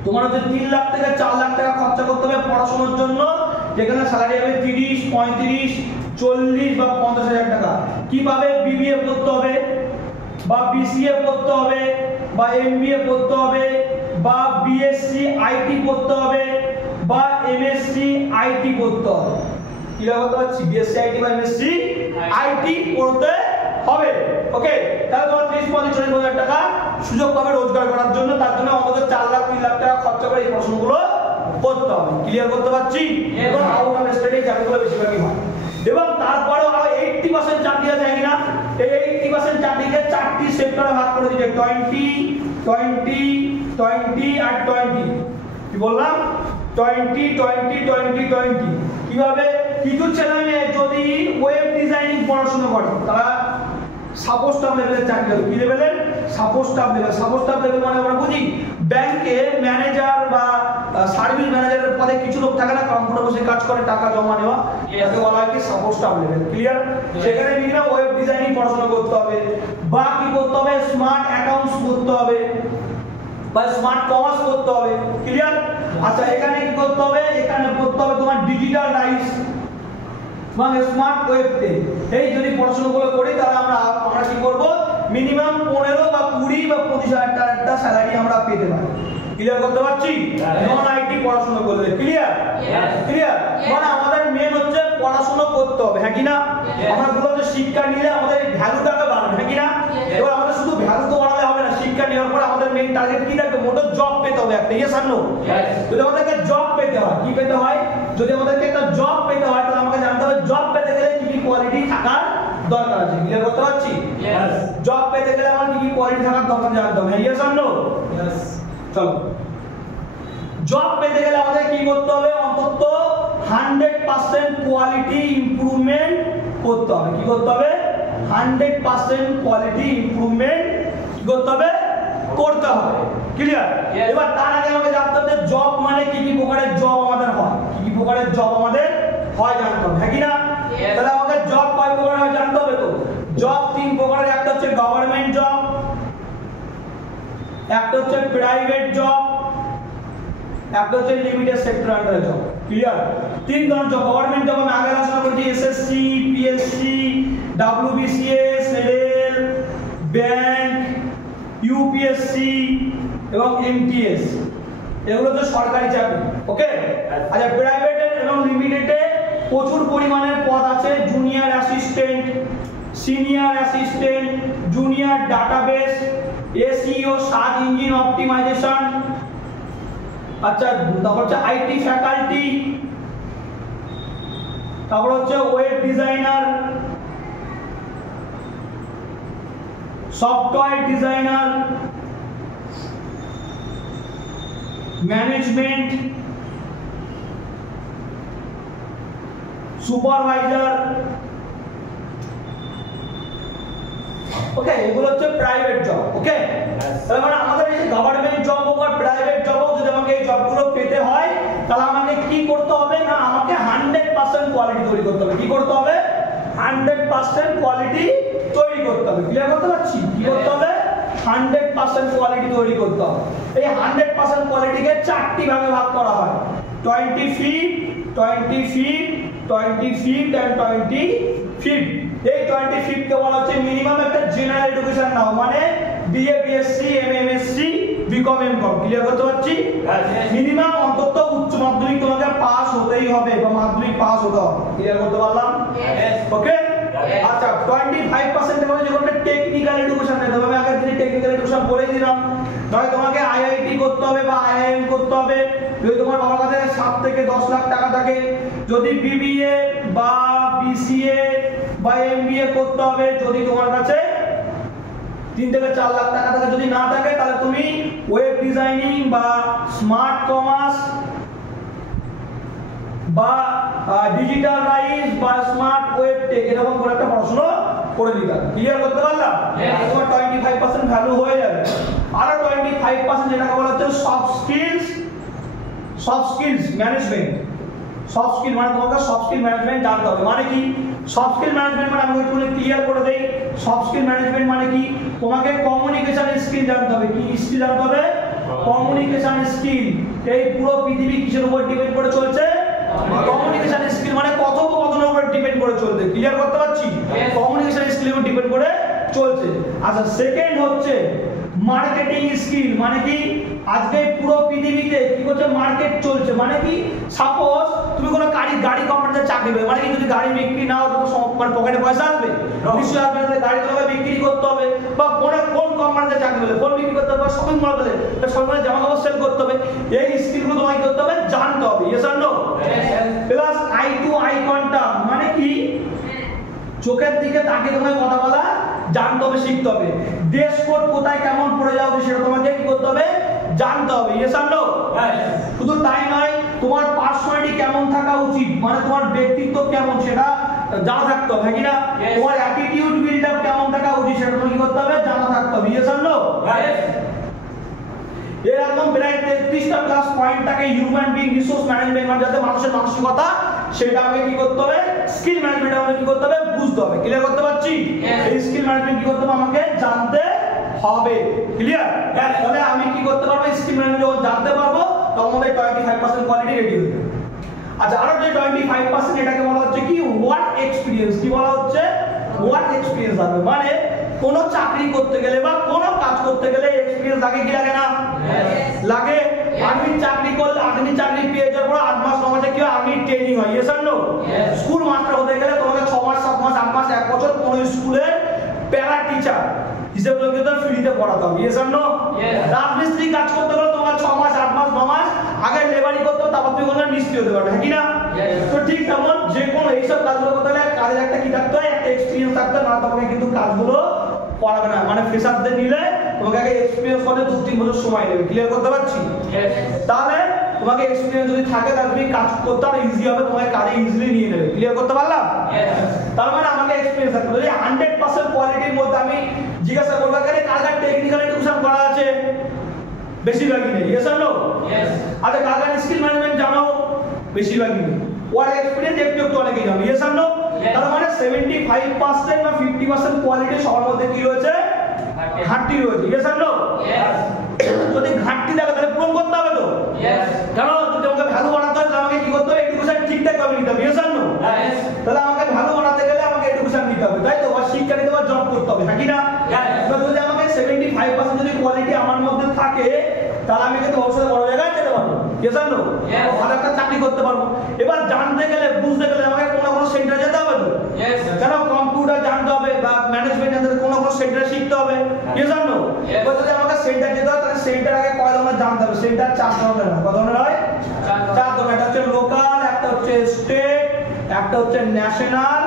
তোমার হচ্ছে 3 লাখ থেকে 4 লাখ টাকা খরচা করতে হবে পড়াশোনার জন্য, যেখানে স্যালারি হবে 30, 35, 40 বা 50,000 টাকা। কিভাবে? বিবিএ করতে হবে বা বিসিএ করতে হবে বা এমবিএ করতে হবে বা বিএসসি আইটি করতে হবে বা এমএসসি আইটি করতে হবে। কিভাবে করতে পারছি? বিএসসি আইটি বা এমএসসি আইটি করতে হবে। ওকে, তাহলে তোমার 30-40,000 টাকা সুযোগ পাবে রোজগার করার জন্য। তার জন্য অন্তত 4 লাখ 3 লাখ টাকা খরচা করে এই পড়াশোনাগুলো করতে হবে। ক্লিয়ার করতে পারছি? এবং আউট অফ স্টেটে চাকরিগুলো বেশিরভাগই হয়। এবং তারপরেও আরো 80% চাকরি আছে, কিনা? এই 80% চাকরিকে 4টি সেক্টরে ভাগ করে দিয়েছে, 20, 20, 20 আর 20। কি বললাম? 20, 20, 20, 20। কিভাবে? কিছু ছেলে মেয়ে যদি ওয়েব ডিজাইনিং পড়াশোনা করে, তারা সাপোজ স্টাফ লেভেলের চাকরি হবে। কি লেভেলের? Suppose staff level. Suppose staff level মানে আমরা বুঝি ব্যাংকে ম্যানেজার বা সার্ভিস ম্যানেজারের পদে কিছু লোক থাকে না, কম্পিউটার বসে কাজ করে টাকা জমা নেওয়া, এটাকে বলা হয় কি সাপোর্ট স্টাফ লেভেল। ক্লিয়ার? সেখানে মিনিমাম ওয়েব ডিজাইনিং পড়াশোনা করতে হবে, বা কি করতে হবে, স্মার্ট অ্যাকাউন্টস করতে হবে বা স্মার্ট কমার্স করতে হবে। ক্লিয়ার? আচ্ছা, এখানে কি করতে হবে, এখানে করতে হবে তোমার ডিজিটাল রাইটস এবং স্মার্ট ওয়েব পেজ। এই যদি পড়াশোনাগুলো করি তাহলে আমরা কি করব, মিনিমাম 15 বা 20 বা 25,000 টাকার একটা স্যালারি আমরা পেতে পারি। ক্লিয়ার করতে পারছি? নন আইটি পড়াশোনা করলে। ক্লিয়ার? ক্লিয়ার? মানে আমাদের মেন হচ্ছে পড়াশোনা করতে হবে, হ্যাঁ কি না? আমরা বললাম যে শিক্ষা নিলে আমাদের ভ্যালুটাকে বাড়বে, হ্যাঁ কি না? এবার আমাদের শুধু ভ্যালু তো বাড়ালে হবে না, শিক্ষা নেওয়ার পর আমাদের মেন টার্গেট কি থাকবে, মোটো জব পেতে হবে একটা। ইয়েস আর নো? যদি আমাদেরকে জব পেতে হয়, কি পেতে হয়, যদি আমাদেরকে একটা জব পেতে হয় তাহলে আমাকে জানতে হবে জব পেতে গেলে কি কি কোয়ালিটি থাকার দরকার আছে। ক্লিয়ার করতে পারছি? জব পেতে গেলে আমার কি কি কোয়ালিটি থাকার দরকার জানতে হবে। ইয়েস আর নো? চলো, জব পেতে গেলে আমাদের কি করতে হবে, অন্তত 100% কোয়ালিটি ইমপ্রুভমেন্ট করতে হবে। কি করতে হবে? 100% কোয়ালিটি ইমপ্রুভমেন্ট করতে হবে, করতে হবে। ক্লিয়ার? এবার তার আগে আমাকে জানতে হবে জব মানে কি কি প্রকারের জব আমাদের হয়, কি কি প্রকারের জব আমাদের হয় জানতে হবে, হ্যাঁ কি না? তাহলে আমাকে জব কয় প্রকার হয় জানতে হবে। তো জব 3 প্রকারের, একটা হচ্ছে গভর্নমেন্ট জব, একটা হচ্ছে প্রাইভেট জব, একটা হচ্ছে লিমিটেড সেক্টর আন্ডারে জব। ক্লিয়ার? 3 ধরনের জব। গভর্নমেন্ট জব আমি আগে আলোচনা করেছি, SSC, PSC, WBCS, LL, bank, UPSC এবং এমটিএস, এগুলো তো সরকারি চাকরি। ওকে? আচ্ছা, প্রাইভেটে এবং লিমিটেডে প্রচুর পরিমাণের পদ আছে, junior assistant, senior assistant, junior database, SEO search engine optimization, আচ্ছা তারপর হচ্ছে আইটি ফ্যাকাল্টি, তারপর হচ্ছে web designer, software designer, management, supervisor. Okay, এগুলো হচ্ছে প্রাইভেট জব। ওকে, তাহলে মানে আমাদের এই গভর্নমেন্ট জব হোক আর প্রাইভেট জব হোক, যদি আমাকে এই জবগুলো পেতে হয় তাহলে আমাকে কি করতে হবে না, আমাকে 100% কোয়ালিটি তৈরি করতে হবে। কি করতে হবে? 100% কোয়ালিটি তৈরি করতে হবে। ক্লিয়ার করতে পারছি? কি করতে হবে? 100% কোয়ালিটি তৈরি করতে হবে। এই 100% কোয়ালিটিকে 4টি ভাগে ভাগ করা হয়, 20 feet, 20 feet, 20 feet and 20 feet. এই 20 ফিট কে বলা হচ্ছে মিনিমাম একটা জেনারেল এডুকেশন নাও, মানে BA, BSc, MSc, BCom, MCom. Clear করতে পারছি? মিনিমাম অন্তত উচ্চ মাধ্যমিক তোমাকে পাস হতেই হবে বা মাধ্যমিক পাস হতে হবে। ক্লিয়ার করতে পারলাম? ওকে, আচ্ছা 25% এর মধ্যে যখন টেকনিক্যাল এডুকেশন নিতে হবে, আমি আগের দিনে টেকনিক্যাল এডুকেশন বলেই দিলাম, নয় তোমাকে আইআইটি করতে হবে বা আইআইএম করতে হবে যদি তোমার বাবার কাছে 7 থেকে 10 লাখ টাকা থাকে। যদি বিবিএ বা বিসিএ বা এমবিএ করতে হবে যদি তোমার কাছে 3 থেকে 4 লাখ টাকা থাকে। যদি না থাকে তাহলে তুমি ওয়েব ডিজাইনিং বা স্মার্ট কমার্স বা ডিজিটাল রাইটস বা স্মার্ট ওয়েব টেক এরকম করে একটা পড়াশোনা করে দিতে। ক্লিয়ার করতে পারলাম? তোমার 25% ভ্যালু হয়ে যাবে। আর 25% যেটাকে বলা হচ্ছে soft skills, soft skills management. Soft skill মানে তোমাকে সফট স্কিল ম্যানেজমেন্ট জানতে হবে। মানে কি সফট স্কিল ম্যানেজমেন্ট মানে আমি একটু ক্লিয়ার করে দেই। সফট স্কিল ম্যানেজমেন্ট মানে কি, তোমাকে কমিউনিকেশন স্কিল জানতে হবে। কি স্কিল জানতে হবে? Communication skill. এই পুরো পৃথিবী কিসের উপর ডিপেন্ড করে চলছে? কমিউনিকেশন স্কিল মানে কথোপকথনের উপর ডিপেন্ড করে চলছে। ক্লিয়ার করতে পারছি? কমিউনিকেশন স্কিলের উপর ডিপেন্ড করে চলছে। আচ্ছা, সেকেন্ড হচ্ছে মার্কেটিং স্কিল। মানে কি আজকে পুরো পৃথিবীতে কি করছে, মার্কেট চলছে। মানে কি সাপোজ তুমি কোনো গাড়ি কোম্পানিতে চাকরি পেলে, মানে কি যদি গাড়ি বিক্রি না হয় তো তোমার পকেটে পয়সা আসবে? নিশ্চয়ই আসবে না। গাড়ি তোমাকে বিক্রি করতে হবে, বা কোন কোম্পানিতে চাকরি পেলে ফোন বিক্রি করতে হবে, শপিং মল পেলে শপিং মলে জামা কাপড় সেল করতে হবে। এই স্কিলগুলো তোমাকে করতে হবে, জানতে হবে। Yes or no? Plus eye to eye contact. মানে কি চোখের দিকে তাকিয়ে তোমাকে কথা বলা জানতে হবে, শিখতে হবে। দেশ কোড কোথায় কেমন পড়ে যাও সেটা তোমাকে কি করতে হবে, জানতে হবে। Yes or no? শুধু তাই নয়, তোমার পার্সোনালিটি কেমন থাকা উচিত, মানে তোমার ব্যক্তিত্ব কেমন সেটা জানা থাকতে হবে, কি না? তোমার অ্যাটিটিউড বিল্ড আপ কেমন থাকা উচিত সেটা তোমাকে কি করতে হবে, জানা থাকতে হবে। Yes or no? এরকম প্রায় 33টা প্লাস পয়েন্টটাকে হিউম্যান বিং রিসোর্স ম্যানেজমেন্ট মানে যাতে মানুষের মানসিকতা সেটা আমাকে কি করতে হবে স্কিল ম্যানেজমেন্ট আমাকে কি করতে হবে বুঝতে হবে ক্লিয়ার করতে পারছি এই স্কিল ম্যানেজমেন্ট কি করতে হবে আমাকে জানতে হবে ক্লিয়ার তাহলে আমি কি করতে পারবো স্কিল ম্যানেজমেন্ট যখন জানতে পারবো তখন আমাদের 25% কোয়ালিটি রেডি হয়ে যাবে আচ্ছা আরো যে 25% এটাকে বলা হচ্ছে কি ওয়ার্ক এক্সপেরিয়েন্স কি বলা হচ্ছে ওয়ার্ক এক্সপেরিয়েন্স হবে মানে কোন চাকরি করতে গেলে বা কোন কাজ করতে গেলে এক্সপেরিয়েন্স লাগে কি লাগে না লাগে আর্মি চাকরি করলে আর্মি চাকরি পেয়ে যাওয়ার পর 8 মাস 9 মাসে কি আর্মি ট্রেনিং হয় yes or no school master হতে গেলে তোমাকে 6 মাস 7 মাস 8 মাস 1 বছর কোন স্কুলের প্যারা টিচার হিসেবে লোকে তো ফ্রিতে পড়াতে হবে ইয়েস অর নো রাজমিস্ত্রি কাজ করতে গেলে তোমার 6 মাস 8 মাস 9 মাস আগে লেবারি করতে হবে তারপর তুমি ওখানে মিস্ত্রি হতে পারবে কি না তো ঠিক তেমন যে কোন এইসব কাজগুলো করতে গেলে কাজের একটা কি থাকতে হয় একটা এক্সপেরিয়েন্স থাকতে হয় না তোমাকে কিন্তু কাজগুলো পড়াবে না মানে ফ্রেশারদের নিলে তোমাকে আগে এক্সপেরিয়েন্স করতে 2-3 বছর সময় নেবে ক্লিয়ার করতে পারছি তাহলে তোমাকে এক্সপেরিয়েন্স যদি থাকে তাহলে তুমি কাজ করতে আর ইজি হবে তোমাকে কাজে ইজিলি নিয়ে নেবে ক্লিয়ার করতে পারলাম তার মানে আমাকে এক্সপেরিয়েন্স থাকতে হবে যদি 100% কোয়ালিটির মধ্যে আমি জিজ্ঞাসা করব কারে কার টেকনিক্যাল এডুকেশন করা আছে বেশিরভাগই নেই ইয়েস অর নো আচ্ছা কার স্কিল ম্যানেজমেন্ট জানো বেশিরভাগই নেই ওয়ার্ক এক্সপেরিয়েন্স একটু অনেকেই জানো ইয়েস অর নো তার মানে 75% বা 50% কোয়ালিটি সবার মধ্যে কি রয়েছে ঘাটতি রয়েছে ইয়েস অর নো যদি ঘাটতি থাকে তাহলে পূরণ করতে হবে তো কেন যদি আমাকে ভ্যালু বাড়াতে হয় তাহলে আমাকে কি করতে হবে এডুকেশন ঠিকঠাক ভাবে নিতে হবে ইয়েস অর নো তাহলে আমাকে ভ্যালু বাড়াতে গেলে আমাকে এডুকেশন নিতে হবে তাই তো বা শিক্ষা নিতে বা জব করতে হবে নাকি না যদি আমাকে 75% যদি কোয়ালিটি আমার মধ্যে থাকে তাহলে আমি কিন্তু ভবিষ্যতে বড় জায়গায় যেতে পারবো ইয়েস অর নো ভালো একটা চাকরি করতে পারবো এবার জানতে গেলে বুঝতে গেলে আমাকে কোনো সেন্টারে যেতে হবে তো কেন কম্পিউটার জানতে হবে বা ম্যানেজমেন্ট জানতে হবে কোনো সেন্টারে শিখতে হবে ইয়েস অর নো এবার যদি আমাকে সেন্টার যেতে হয় তাহলে সেন্টার আগে কয় ধরনের জানতে হবে সেন্টার 4 ধরনের হয় কত ধরনের হয় 4 ধরনের একটা হচ্ছে লোকাল একটা হচ্ছে স্টেট একটা হচ্ছে ন্যাশনাল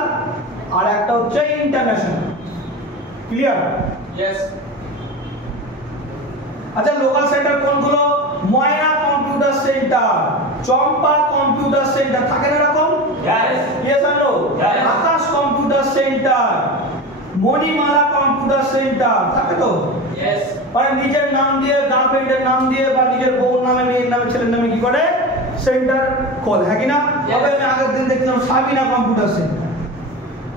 আর একটা হচ্ছে ইন্টারন্যাশনাল ক্লিয়ার यस আচ্ছা লোকাল সেন্টার কোনগুলো Moyna computer centre Champa computer centre থাকে না এরকম yes or no Akash computer centre Monimala computer centre থাকে তো यस মানে নিজের নাম দিয়ে গার্লফ্রেন্ডের নাম দিয়ে বা নিজের বউর নামে মেয়ের নামে ছেলের নামে কি করে সেন্টার খোলে হ্যাঁ কি না তবে আমি আগের দিন দেখলাম সাবিনা কম্পিউটার সেন্টার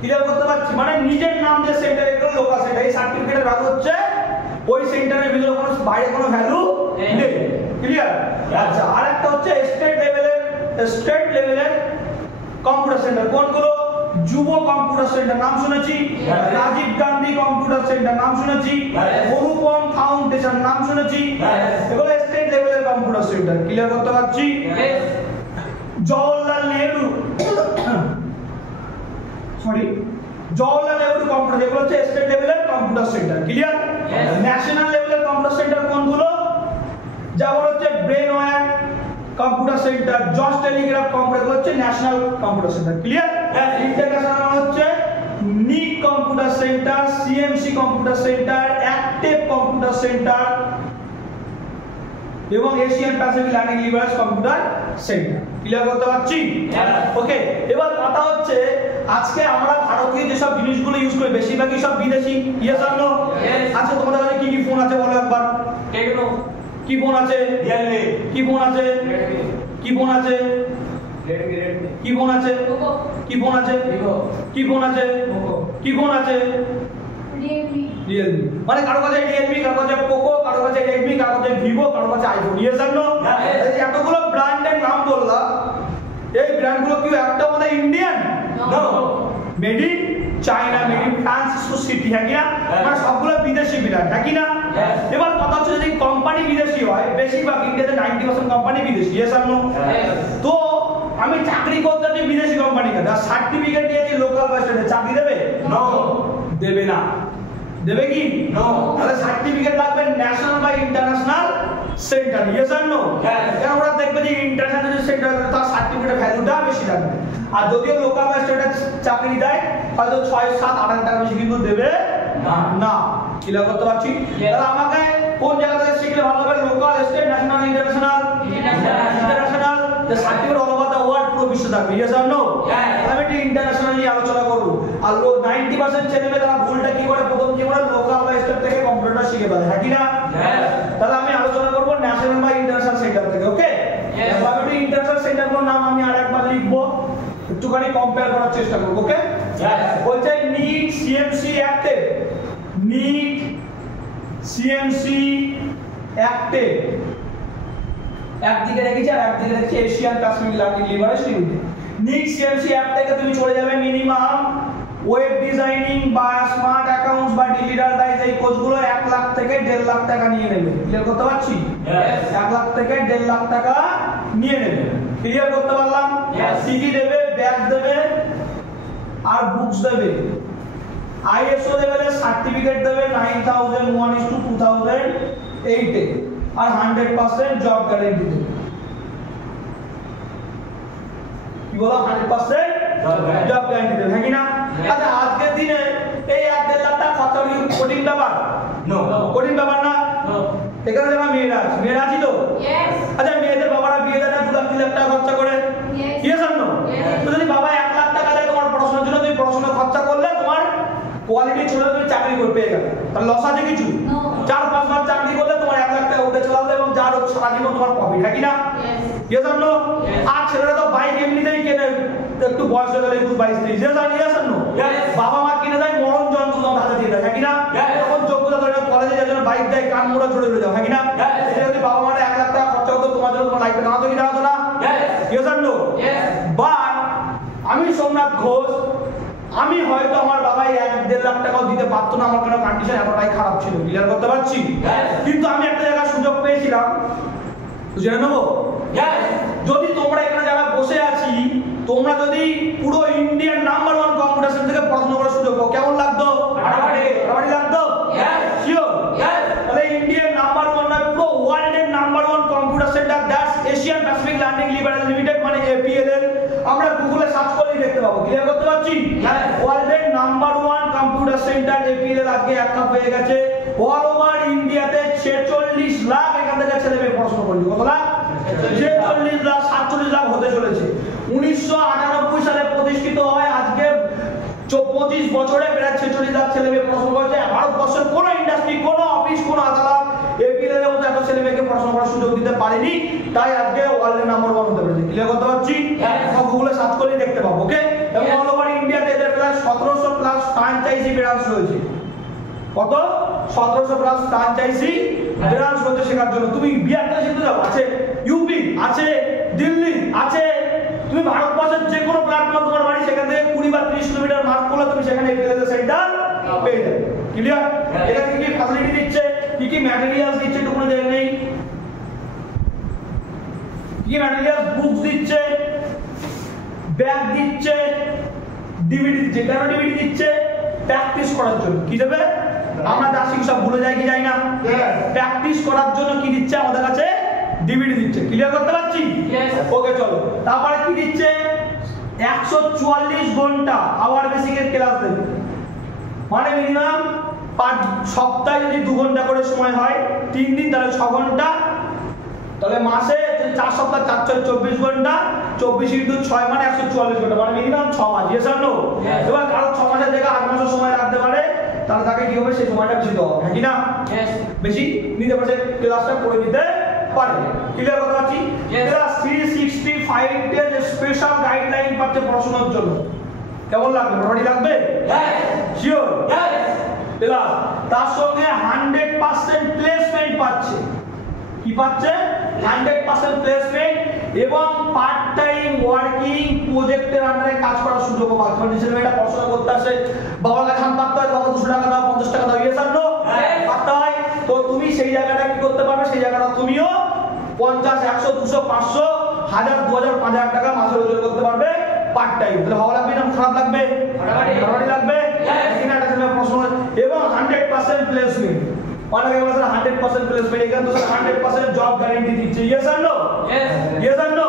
ক্লিয়ার করতে পারছি মানে নিজের নাম দিয়ে সেন্টার এগুলো লোকাল সেন্টার এই সার্টিফিকেটের ভ্যালু হচ্ছে ওই সেন্টারের ভিতরে কোনো বাইরে কোনো ভ্যালু নেই ক্লিয়ার আচ্ছা আরেকটা হচ্ছে স্টেট লেভেলের কম্পিউটার সেন্টার কোনগুলো যুব কম্পিউটার সেন্টার নাম শুনেছি রাজীব গান্ধী কম্পিউটার সেন্টার নাম শুনেছি অনুপম ফাউন্ডেশন নাম শুনেছি এগুলো স্টেট লেভেলের কম্পিউটার সেন্টার ক্লিয়ার করতে পারছি জওহরলাল নেহরু কম্পিউটার এগুলো হচ্ছে স্টেট লেভেলের কম্পিউটার সেন্টার ক্লিয়ার ন্যাশনাল লেভেলের কম্পিউটার সেন্টার কোনগুলো যেমন হচ্ছে Brainware computer centre George Telegraph computer হচ্ছে national computer centre clear international হচ্ছে নিক computer centre CMC computer centre active computer centre এবং Asian Pacific landing leverage computer centre clear করতে পারছি ওকে এবার কথা হচ্ছে আজকে আমরা ভারতীয় যে সব জিনিসগুলো ইউজ করি বেশিরভাগই সব বিদেশি ইয়েস অর নো আচ্ছা তোমাদের কাছে কি কি ফোন আছে বলো একবার টেকনো কি ফোন আছে রিয়েলমি কি ফোন আছে কি ফোন আছে রেডমি কি ফোন আছে পোকো কি ফোন আছে ভিভো কি ফোন আছে পোকো কি ফোন আছে রিয়েলমি মানে কারো কাছে রিয়েলমি কারো কাছে পোকো কারো কাছে রেডমি কারো কাছে ভিভো কারো কাছে আইফোন ইয়েস অর নো এই এতগুলো ব্র্যান্ডের নাম বললাম এই ব্র্যান্ডগুলো কি একটা আমাদের Indian no made in China made in France city হ্যাঁ কি না মানে সবগুলো বিদেশি ব্র্যান্ড হ্যাঁ কি না এবার কথা হচ্ছে যদি কোম্পানি বিদেশি হয় বেশিরভাগ ইন্ডিয়াতে 90% কোম্পানি বিদেশি ইয়েস অর নো তো আমি চাকরি করতে যাচ্ছি বিদেশি কোম্পানিতে আর সার্টিফিকেট দিয়ে যে লোকাল বা স্টেটে চাকরি দেবে নো দেবে না দেবে কি নো তাহলে সার্টিফিকেট লাগবে ন্যাশনাল বা international centre yes or no কারণ ওরা দেখবে যে ইন্টারন্যাশনাল সেন্টার তার সার্টিফিকেটের ভ্যালুটা বেশি লাগবে আর যদিও লোকাল বা স্টেটে চাকরি দেয় হয়তো 6-7-8 টাকা বেশি কিন্তু দেবে না ক্লিয়ার করতে পারছি তাহলে আমাকে কোন জায়গা থেকে শিখলে ভালো হবে local state national international the certificate all over the world পুরো বিশ্ব থাকবে yes or no আমি একটু ইন্টারন্যাশনাল নিয়ে আলোচনা করব আর লোক 90% ছেলে মেয়ে তারা ভুলটা কি করে প্রথম কি করে লোকাল বা স্টেট থেকে কম্পিউটার শিখে ফেলে হ্যাঁ কি না তাহলে আমি আলোচনা করব আসবেন ভাই ইন্টারন্যাশনাল সেন্টার থেকে, ওকে? বাকি ইন্টারন্যাশনাল সেন্টারগুলোর নাম আমি আরেকবার লিখবো, একটুখানি কম্পেয়ার করার চেষ্টা করব, ওকে? বলছে NIIT CMC active, NIIT CMC active একদিকে রেখেছি আর একদিকে রেখেছি Asian pacific learning liberation limited. NIIT CMC app থেকে তুমি চলে যাবে মিনিমাম ওয়েব ডিজাইনিং বা স্মার্ট অ্যাকাউন্টস বা ডিজিটাল টাইজ এই কোর্সগুলো 1 লাখ থেকে 1.5 লাখ টাকা নিয়ে নেবে। ক্লিয়ার করতে পারছি? 1 লাখ থেকে 1.5 লাখ টাকা নিয়ে নেবে। ক্লিয়ার করতে পারলাম? সিডি দেবে, ব্যাগ দেবে আর বুকস দেবে। আইএসও লেভেলের সার্টিফিকেট দেবে 9001:2008 এ আর 100% জব গ্যারান্টি দেবে। কি বলো? 100% জব গ্যারান্টি দেবে, হ্যাঁ কি না? আচ্ছা আজকের দিনে এই 1.5 লাখ টাকা খরচা কি কঠিন ব্যাপার? নো, কঠিন ব্যাপার না। এখানে যারা মেয়েরা আছে, মেয়েরা আছি তো? আচ্ছা মেয়েদের বাবারা বিয়ে দেয় না 2 লাখ 3 লাখ টাকা খরচা করে? ইয়েস আর নো? তো যদি বাবা 1 লাখ টাকা দেয় তোমার পড়াশোনার জন্য, তুমি পড়াশোনা খরচা করলে তোমার কোয়ালিটি ছোট তুমি চাকরি করে পেয়ে গেলে, তাহলে লস আছে কিছু? 4-5 মাস চাকরি করলে তোমার 1 লাখ টাকা উঠে চলে আসবে এবং যার সারা জীবন তোমার প্রফিট, হ্যাঁ কি না? ইয়েস আর নো? আর ছেলেরা তো বাইক এমনিতেই কেনে একটু বয়স হয়ে গেলে 22-23, ইয়েস আর নো? বাবা মা কিনে দেয় মরণ যন্ত্র তোমার হাতে দিয়ে দেয়, হ্যাঁ কি না? এখন যোগ্যতা ধরে কলেজে যাওয়ার জন্য বাইক দেয়, কান মোড়া ঝরে যাও, হ্যাঁ কি না? এটা যদি বাবা মারা 1 লাখ টাকা খরচা হতো তোমার জন্য, তোমার লাইফে দাঁড়াতো কি দাঁড়াতো না? Yes R no? বাট আমি সোমনাথ ঘোষ, আমি হয়তো আমার বাবা 1-1.5 লাখ টাকাও দিতে পারতো না, আমার কোনো কন্ডিশন এতটাই খারাপ ছিল। ক্লিয়ার করতে পারছি? কিন্তু আমি একটা জায়গায় সুযোগ পেয়েছিলাম, জেনে নেবো? যদি তোমরা এখানে যারা বসে আছি, তোমরা যদি পুরো ইন্ডিয়ান নাম্বার 1 কম্পিউটার সেন্টার থেকে পড়াশোনা করার সুযোগ পাও, কেমন লাগতো? ফাটাফাটি লাগতো? শিওর? তাহলে ইন্ডিয়ান নাম্বার 1 না, পুরো ওয়ার্ল্ডের number 1 computer centre, that's Asian pacific learning limited, মানে এপিএলএল, আমরা গুগলে সার্চ করলেই দেখতে পাবো। ক্লিয়ার করতে পারছি? ওয়ার্ল্ডের নাম্বার 1 কম্পিউটার সেন্টার এপিএলএল আজকে একটা হয়ে গেছে। অল ওভার ইন্ডিয়াতে 46 লাখ এখান থেকে ছেলে মেয়ে পড়াশোনা করছে। কত লাখ? 46 লাখ, 47 লাখ হতে চলেছে। 1998 সালে প্রতিষ্ঠিত হয়, আজকে 25 বছরে প্রায় 46 লাখ ছেলে মেয়ে পড়াশোনা করছে। ভারতবর্ষের কোন ইন্ডাস্ট্রি, কোন অফিস, কোন আদালত এপিএলএল এর মতো এত ছেলে মেয়েকে পড়াশোনা করার সুযোগ দিতে পারেনি, তাই আজকে ওয়ার্ল্ডের নাম্বার 1 হতে পেরেছে। ক্লিয়ার করতে পারছি? গুগলে সার্চ করলেই দেখতে পাবো, ওকে? এবং অল ওভার ইন্ডিয়াতে এদের প্রায় 1700 প্লাস ফ্র্যাঞ্চাইজি ব্রাঞ্চ রয়েছে। কত? 1700 প্লাস ফ্র্যাঞ্চাইজি ব্রাঞ্চ রয়েছে শেখার জন্য। তুমি বিহারটা শিখতে যাও, আছে। ইউপি আছে, দিল্লি আছে, তুমি ভারতবর্ষের যে কোনো প্ল্যাটফর্ম তোমার বাড়ি, সেখান থেকে 20 বা 30 কিলোমিটার মার্ক করলে তুমি সেখানে এপিএলএল সেন্টার পেয়ে যাবে। ক্লিয়ার? এখানে কি কি ফ্যাসিলিটি দিচ্ছে, কি কি ম্যাটেরিয়ালস দিচ্ছে, একটু কোনো জায়গা নেই। কি ম্যাটেরিয়ালস? বুকস দিচ্ছে, ব্যাগ দিচ্ছে, ডিভিডি দিচ্ছে। কেন ডিভিডি দিচ্ছে? প্র্যাকটিস করার জন্য। কি দেবে? আমরা যা শিখি সব ভুলে যাই কি যাই না? প্র্যাকটিস করার জন্য কি দিচ্ছে আমাদের কাছে? ডিভিডি দিচ্ছে। ক্লিয়ার করতে পারছি? ওকে চলো, তারপরে কি দিচ্ছে? 144 ঘন্টা আওয়ার বেসিকের ক্লাস দেবে, মানে মিনিমাম সপ্তাহে যদি 2 ঘন্টা করে সময় হয়, 3 দিন তাহলে 6 ঘন্টা, তাহলে মাসে 4 সপ্তাহ 4-24 ঘন্টা, 24 × 6 মানে 144 ঘন্টা, মানে মিনিমাম 6 মাস। ইয়েস আর নো? এবার কারো 6 মাসের জায়গায় 8 মাসের সময় রাখতে পারে, তাহলে তাকে কি হবে? সেই সময়টা বেশি দেওয়া হবে, হ্যাঁ কি না? বেশি নিতে পারছে, ক্লাসটা করে নিতে পারে। ক্লিয়ার করতে পারছি? এরা 365 ডেজ স্পেশাল গাইডলাইন পাচ্ছে পড়াশোনার জন্য। কেমন লাগবে? মোটামুটি লাগবে? শিওর? প্লাস তার সঙ্গে 100% প্লেসমেন্ট পাচ্ছে। কি পাচ্ছে? 100% প্লেসমেন্ট এবং পার্ট টাইম ওয়ার্কিং প্রজেক্টের আন্ডারে কাজ করার সুযোগ পাচ্ছে। মানে যে মেয়েটা পড়াশোনা করতে আসে, বাবার কাছে হাত পাততে হয়, বাবা 200 টাকা দাও, 50 টাকা দাও, ইয়েস আর নো? পাততে হয়। তো তুমি সেই জায়গাটা কি করতে পারবে? সেই জায়গাটা তুমিও 50, 100, 200, 500, 1000, 2000, 5000 টাকা মাসে রোজগার করতে পারবে পার্ট টাইম। তাহলে ভালো লাগবে না খারাপ লাগবে? ভালো লাগবে। কিনাটা ছেলে পড়াশোনা এবং 100% প্লেসমেন্ট, অনেকে বলে 100% প্লেসমেন্ট, এখানে তো 100% জব গ্যারান্টি দিচ্ছে। ইয়েস আর নো? ইয়েস আর নো?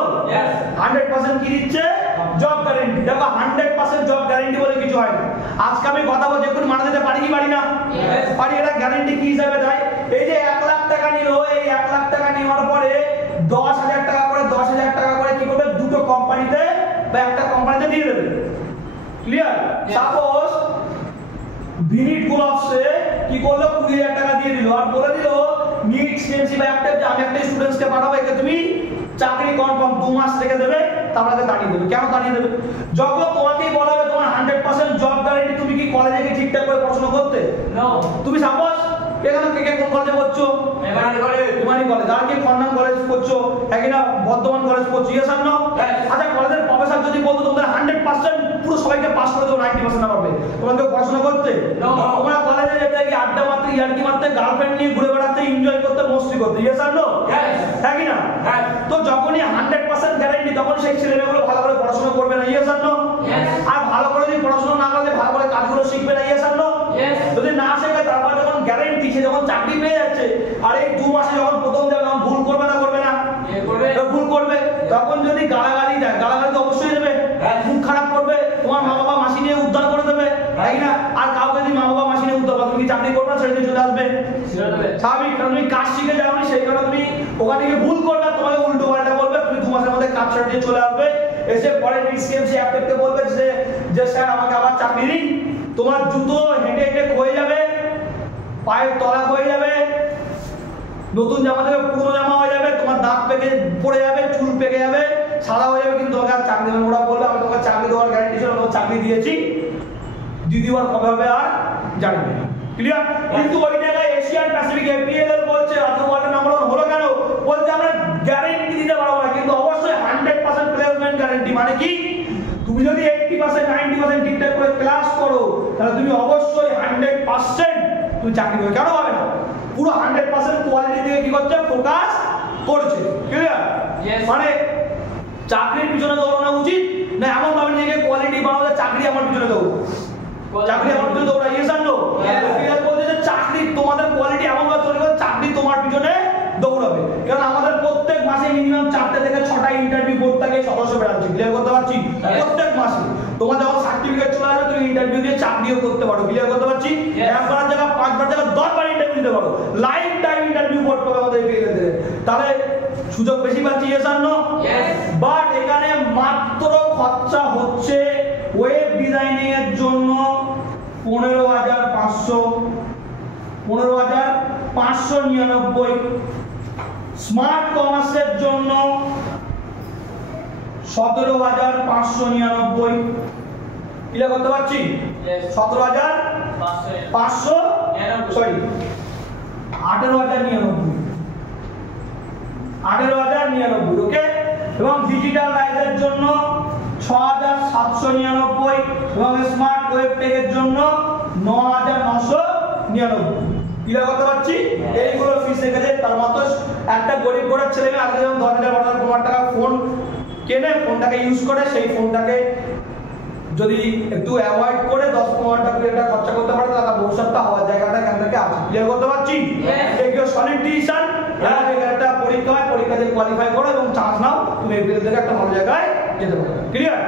100% কি দিচ্ছে? Job guarantee. দেখো 100% জব গ্যারান্টি বলে কিছু হয় না। আজকে আমি কথা বলছি, একটু মানা দিতে পারি কি পারি না? পারি। এটা গ্যারান্টি কি হিসাবে দেয়? এই যে 1 লাখ টাকা নিল, এই 1 লাখ টাকা নেওয়ার পরে 10,000 টাকা করে 10,000 টাকা করে কি করবে? দুটো কোম্পানিতে বা একটা কোম্পানিতে দিয়ে দেবে। ক্লিয়ার? সাপোজ ভিনিট গ্লোভসে কি করলো? 20,000 টাকা দিয়ে দিল আর বলে দিল নিট সিএনসি বা অ্যাক্টিভ যে আমি একটা স্টুডেন্টসকে পাঠাবো একে তুমি চাকরি কনফার্ম 2 মাস থেকে দেবে, তারপরে তাড়িয়ে দেবে। কেন তাড়িয়ে দেবে? যখন তোমাকেই বলা হবে তোমার 100% জব গ্যারান্টি, তুমি কি কলেজে গিয়ে ঠিকঠাক করে পড়াশোনা করতে? নো। তুমি সাপোজ এখানে কে কোন কলেজে পড়ছো? MRI college. আর কি খন্ডন কলেজ পড়ছো, একই না বর্ধমান কলেজ পড়ছো, ইয়েস আর নো? আচ্ছা কলেজের প্রফেসর যদি বলতো তোমাদের 100% পুরো সবাইকে পাস করে দেবো 90% না পারবে, তোমাকে পড়াশোনা করতে? তোমরা কলেজে যেতে কি আড্ডা মারতে, ইয়ার্কি মারতে, গার্লফ্রেন্ড নিয়ে ঘুরে বেড়াতে, এনজয় করতে, মস্তি করতে, ইয়েস আর নো? হ্যাঁ কি না? তো যখনই 100% গ্যারান্টি তখন সেই ছেলেমেয়েগুলো ভালো করে পড়াশোনা করবে না, ইয়েস আর নো? আর ভালো করে যদি পড়াশোনা না করলে ভালো করে কাজগুলো শিখবে না, ইয়েস আর নো? যদি না শেখে তারপর যখন গ্যারান্টি সে যখন চাকরি পেয়ে যাচ্ছে আর এই 2 মাসে যখন প্রথম দেবে তখন ভুল করবে না করবে না? ভুল করবে। তখন যদি গালাগালি দেয়, গালাগালি তো অবশ্যই দেবে, মুখ খারাপ করবে, তোমার মা বাবা মাসি নিয়ে উদ্ধার করে দেবে, তাই না? আর কাউকে যদি মা বাবা মাসি নিয়ে উদ্ধার করে তুমি কি চাকরি করবে না, ছেড়ে দিয়ে চলে আসবে? স্বাভাবিক, কারণ তুমি কাজ শিখে যাওনি, সেই কারণে তুমি ওখানে গিয়ে ভুল করবে, তোমাকে উল্টো পাল্টা বলবে, তুমি 2 মাসের মধ্যে কাজ ছেড়ে দিয়ে চলে আসবে। এসে পরে সিএমসি অ্যাপ্লিকে বলবে যে স্যার আমাকে আবার চাকরি দিন। তোমার জুতো হেঁটে হেঁটে ক্ষয়ে যাবে, পায়ের তলা হয়ে যাবে, নতুন জামা থেকে পুরনো জামা হয়ে যাবে, তোমার দাঁত পেকে পড়ে যাবে, চুল পেকে যাবে, সাদা হয়ে যাবে, কিন্তু তোমাকে আর চাকরি দেবে। ওরা বলবে আমি তোমাকে চাকরি দেওয়ার গ্যারান্টি ছিল, তোমাকে চাকরি দিয়েছি, দ্বিতীয়বার কবে হবে আর জানি না। ক্লিয়ার? কিন্তু ওই জায়গায় এশিয়ান প্যাসিফিক এপিএলএল বলছে আজকে ওয়ার্ল্ড নাম্বার 1 হলো কেন? বলছে আমরা গ্যারান্টি দিতে পারবো না, কিন্তু অবশ্যই 100% প্লেসমেন্ট গ্যারান্টি। মানে কি? তুমি যদি 80% 90% ঠিকঠাক করে ক্লাস করো তাহলে তুমি অবশ্যই 100% তুমি চাকরি পাবে। কেন পাবে না? পুরো 100% কোয়ালিটি দিকে কি করছে? ফোকাস করছে। ক্লিয়ার? মানে চাকরির পিছনে দৌড়ানো উচিত না এমন ভাবে নিজেকে কোয়ালিটি বানাও যে চাকরি আমার পিছনে দৌড়ো, চাকরি আমার পিছনে দৌড়া, ইয়েস আর নো? বলছে যে চাকরি তোমাদের কোয়ালিটি এমন ভাবে তৈরি করে চাকরি তোমার পিছনে দৌড়াবে। কারণ আমাদের প্রত্যেক মাসে মিনিমাম 4টে থেকে 6টা ইন্টারভিউ বোর্ড থাকে, সদস্য বেড়াচ্ছি। ক্লিয়ার করতে পারছি? প্রত্যেক মাসে তোমার যখন সার্টিফিকেট চলে আসবে তুমি ইন্টারভিউ দিয়ে চাকরিও করতে পারো। ক্লিয়ার করতে পারছি? একবার জায়গা 5বার জায়গা 10বার ইন্টারভিউ দিতে পারো, লাইফ টাইম ইন্টারভিউ বোর্ড পাবে আমাদের এপিএল থেকে। তাহলে সুযোগ বেশি পাচ্ছি, ইয়েস আর নো? বাট এখানে মাত্র খরচা হচ্ছে ওয়েব ডিজাইনিং এর জন্য 15,599, স্মার্ট কমার্সের জন্য 17,599। ক্লিয়ার করতে পারছি? 17,500 সরি 18,099, ওকে। এবং ডিজিটাল রাইজের জন্য 6,799 এবং স্মার্ট ওয়েব টেকের জন্য 9,999। ক্লিয়ার করতে পারছি? এইগুলো ফিস রেখেছে। তার মতো একটা গরিব ঘরের ছেলে মেয়ে আজকে যখন 10,000 12,000 টাকা ফোন কেনে, ফোনটাকে ইউজ করে, সেই ফোনটাকে যদি একটু অ্যাভয়েড করে 10-15 টাকা এটা খরচা করতে পারে তাহলে ভবিষ্যৎটা হওয়ার জায়গাটা এখান থেকে আছে। ক্লিয়ার করতে পারছি? এগুলো সলিড ডিসিশন। একটা পরীক্ষা হয়, পরীক্ষা দিয়ে কোয়ালিফাই করো এবং চান্স নাও, তুমি এপিএল থেকে একটা ভালো জায়গায় যেতে পারবে। ক্লিয়ার?